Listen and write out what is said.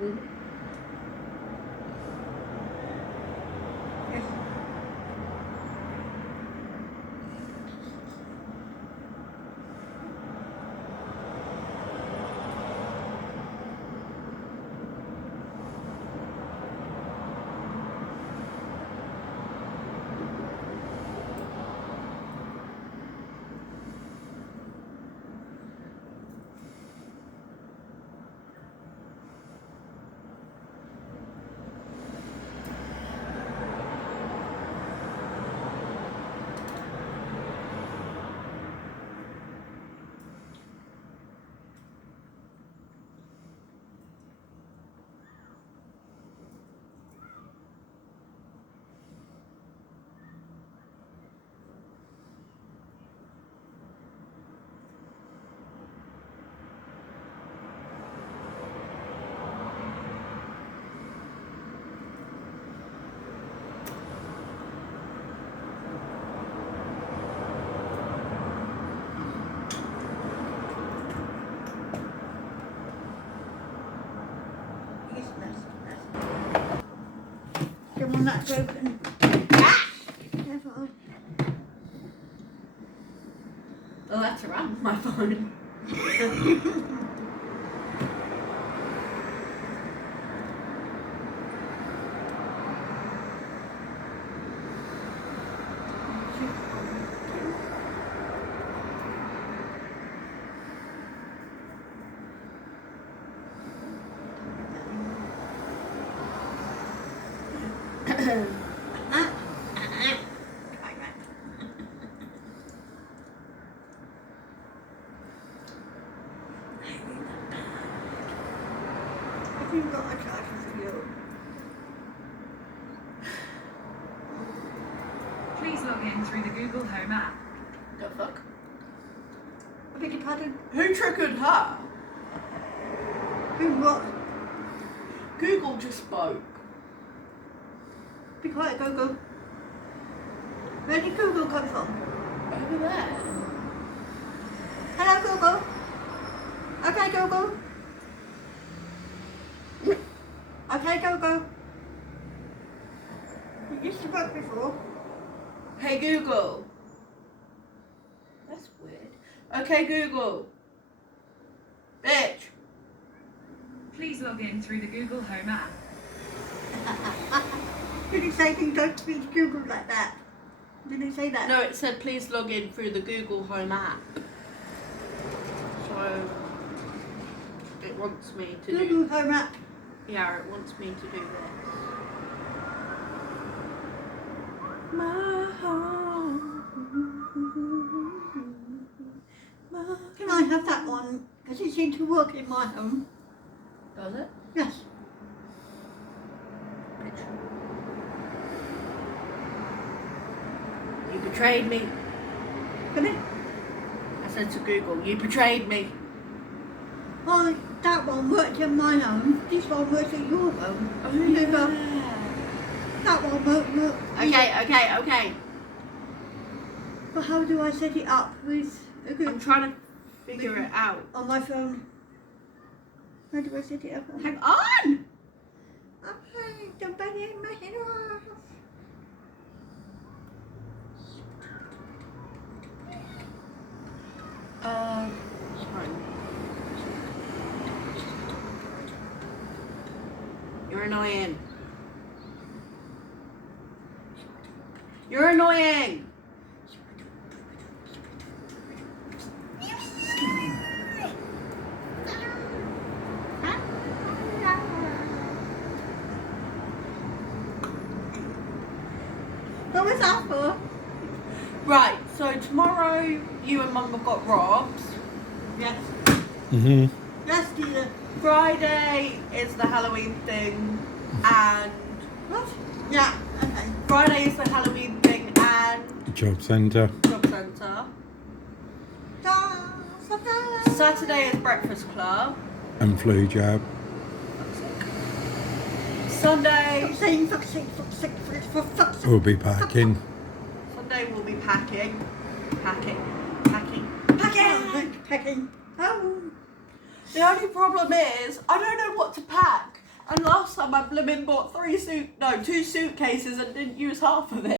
Mm-hmm. Come on, that's open. Ah! Careful. Oh, that's around my phone. Have you got a charger for you? Please log in through the Google Home app. The fuck? I beg your pardon? Who triggered her? Who what? Google just spoke. Be quiet, Google. Where did Google come from? Over there. Hello, Google. Okay, Google. Okay, Google. It used to work before. Hey Google. That's weird. Okay Google. Bitch. Please log in through the Google Home app. Did he say things don't speak to Google like that? Did he say that? No, it said please log in through the Google Home app. So it wants me to do. Google Home app. Yeah, it wants me to do this. My home. Can I have that one? Because it seemed to work in my home. Does it? Yes. You betrayed me. Come in. I said to Google, you betrayed me. Oh, that one worked in my home. This one works in your home. Oh, Remember? That one won't work. Okay. But how do I set it up with a I'm Google trying to figure it out. on my phone? How do I set it up? Hang on! Okay, don't bang in my head off. Sorry. You're annoying. You're annoying! What was that for? Right, so tomorrow you and Mum have got Rob's. Yes. Mm-hmm. Yes, dear. Friday is the Halloween thing, and What? Yeah, okay. Friday is the Halloween thing and Job centre. job centre. Saturday is breakfast club. And flu jab. Sunday Fuck's sake, for fuck's sake. We'll be packing. Sunday we'll be packing. Packing. Oh. The only problem is I don't know what to pack last time I blooming bought two suitcases and didn't use half of it.